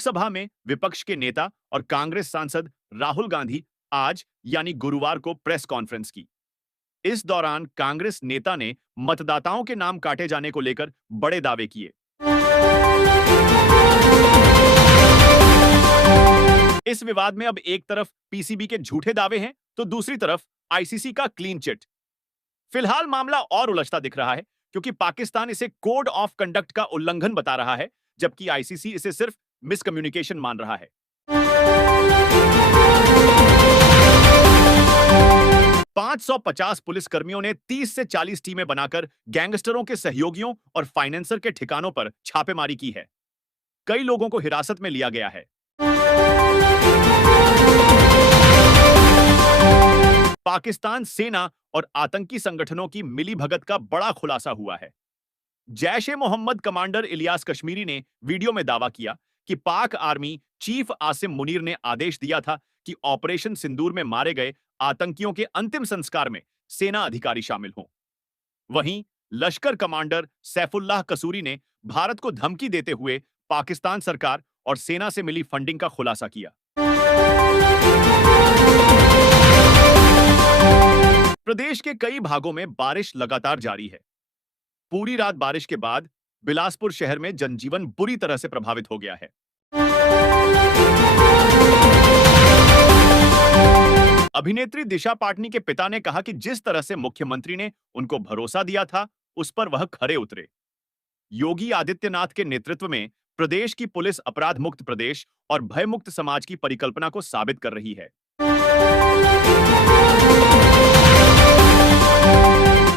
लोकसभा में विपक्ष के नेता और कांग्रेस सांसद राहुल गांधी आज यानी गुरुवार को प्रेस कॉन्फ्रेंस की। इस दौरान कांग्रेस नेता ने मतदाताओं के नाम काटे जाने को लेकर बड़े दावे किए। इस विवाद में अब एक तरफ पीसीबी के झूठे दावे हैं तो दूसरी तरफ आईसीसी का क्लीन चिट। फिलहाल मामला और उलझता दिख रहा है क्योंकि पाकिस्तान इसे कोड ऑफ कंडक्ट का उल्लंघन बता रहा है, जबकि आईसीसी इसे सिर्फ मिसकम्युनिकेशन मान रहा है। 550 पुलिसकर्मियों ने 30 से 40 टीमें बनाकर गैंगस्टरों के सहयोगियों और फाइनेंसर के ठिकानों पर छापेमारी की है। कई लोगों को हिरासत में लिया गया है। पाकिस्तान सेना और आतंकी संगठनों की मिलीभगत का बड़ा खुलासा हुआ है। जैश-ए-मोहम्मद कमांडर इलियास कश्मीरी ने वीडियो में दावा किया कि पाक आर्मी चीफ आसिम मुनीर ने आदेश दिया था कि ऑपरेशन सिंदूर में मारे गए आतंकियों के अंतिम संस्कार में सेना अधिकारी शामिल हों। वहीं लश्कर कमांडर सैफुल्लाह कसूरी ने भारत को धमकी देते हुए पाकिस्तान सरकार और सेना से मिली फंडिंग का खुलासा किया। प्रदेश के कई भागों में बारिश लगातार जारी है। पूरी रात बारिश के बाद बिलासपुर शहर में जनजीवन बुरी तरह से प्रभावित हो गया है। अभिनेत्री दिशा पाटनी के पिता ने कहा कि जिस तरह से मुख्यमंत्री ने उनको भरोसा दिया था, उस पर वह खरे उतरे। योगी आदित्यनाथ के नेतृत्व में प्रदेश की पुलिस अपराध मुक्त प्रदेश और भयमुक्त समाज की परिकल्पना को साबित कर रही है।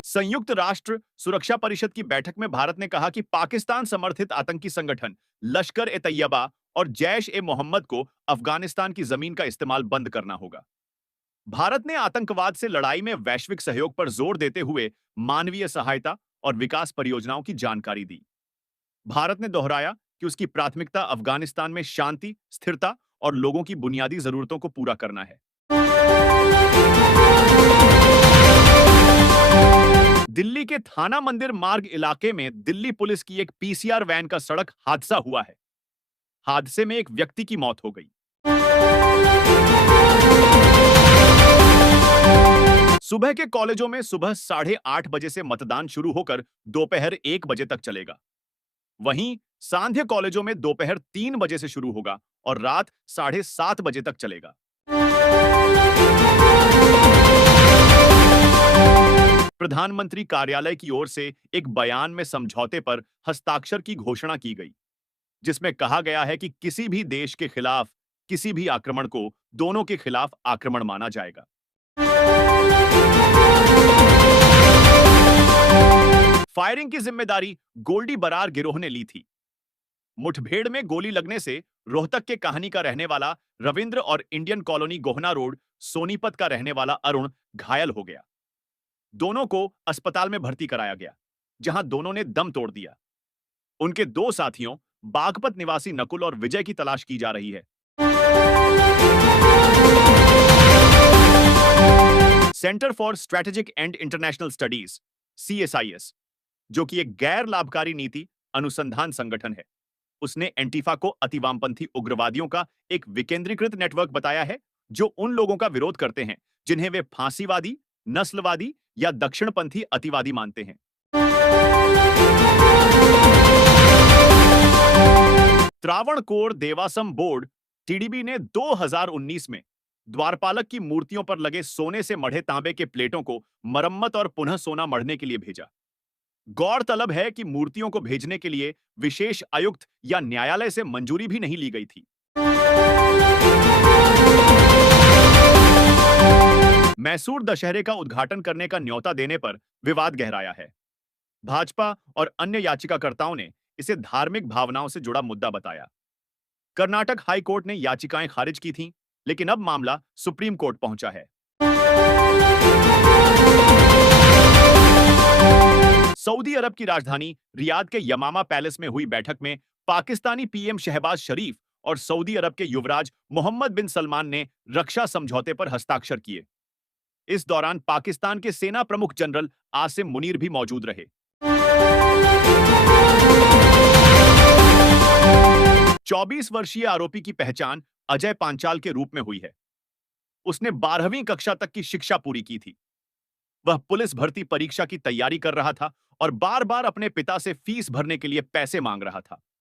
संयुक्त राष्ट्र सुरक्षा परिषद की बैठक में भारत ने कहा कि पाकिस्तान समर्थित आतंकी संगठन लश्कर-ए-तैयबा और जैश-ए-मोहम्मद को अफगानिस्तान की जमीन का इस्तेमाल बंद करना होगा। भारत ने आतंकवाद से लड़ाई में वैश्विक सहयोग पर जोर देते हुए मानवीय सहायता और विकास परियोजनाओं की जानकारी दी। भारत ने दोहराया कि उसकी प्राथमिकता अफगानिस्तान में शांति, स्थिरता और लोगों की बुनियादी जरूरतों को पूरा करना है। दिल्ली के थाना मंदिर मार्ग इलाके में दिल्ली पुलिस की एक पीसीआर वैन का सड़क हादसा हुआ है। हादसे में एक व्यक्ति की मौत हो गई। सुबह के कॉलेजों में सुबह 8:30 बजे से मतदान शुरू होकर दोपहर 1 बजे तक चलेगा। वहीं सांध्य कॉलेजों में दोपहर 3 बजे से शुरू होगा और रात 7:30 बजे तक चलेगा। प्रधानमंत्री कार्यालय की ओर से एक बयान में समझौते पर हस्ताक्षर की घोषणा की गई, जिसमें कहा गया है कि किसी भी देश के खिलाफ किसी भी आक्रमण को दोनों के खिलाफ आक्रमण माना जाएगा। फायरिंग की जिम्मेदारी गोल्डी बरार गिरोह ने ली थी। मुठभेड़ में गोली लगने से रोहतक के कहानी का रहने वाला रविंद्र और Indian colony Gohana road Sonipat का रहने वाला अरुण घायल हो गया। दोनों को अस्पताल में भर्ती कराया गया, जहां दोनों ने दम तोड़ दिया। उनके 2 साथियों बागपत निवासी नकुल और विजय की तलाश की जा रही है। Centre for strategic and international studies (CSIS), जो कि एक गैर लाभकारी नीति अनुसंधान संगठन है, उसने एंटीफा को अतिवामपंथी उग्रवादियों का एक विकेंद्रीकृत नेटवर्क बताया है जो उन लोगों का विरोध करते हैं जिन्हें वे फांसीवादी, नस्लवादी या दक्षिणपंथी अतिवादी मानते हैं। त्रावणकोर देवासम बोर्ड (TDB) ने 2019 में द्वारपालक की मूर्तियों पर लगे सोने से मढ़े तांबे के प्लेटों को मरम्मत और पुनः सोना मढ़ने के लिए भेजा। गौरतलब है कि मूर्तियों को भेजने के लिए विशेष आयुक्त या न्यायालय से मंजूरी भी नहीं ली गई थी। मैसूर दशहरे का उद्घाटन करने का न्योता देने पर विवाद गहराया है। भाजपा और अन्य याचिकाकर्ताओं ने इसे धार्मिक भावनाओं से जुड़ा मुद्दा बताया। कर्नाटक हाई कोर्ट ने याचिकाएं खारिज की थीं, लेकिन अब मामला सुप्रीम कोर्ट पहुंचा है। सऊदी अरब की राजधानी रियाद के यमामा पैलेस में हुई बैठक में पाकिस्तानी पीएम शहबाज शरीफ और सऊदी अरब के युवराज मोहम्मद बिन सलमान ने रक्षा समझौते पर हस्ताक्षर किए। इस दौरान पाकिस्तान के सेना प्रमुख जनरल आसिम मुनीर भी मौजूद रहे। 24 वर्षीय आरोपी की पहचान अजय पांचाल के रूप में हुई है। उसने 12वीं कक्षा तक की शिक्षा पूरी की थी। वह पुलिस भर्ती परीक्षा की तैयारी कर रहा था और बार-बार अपने पिता से फीस भरने के लिए पैसे मांग रहा था।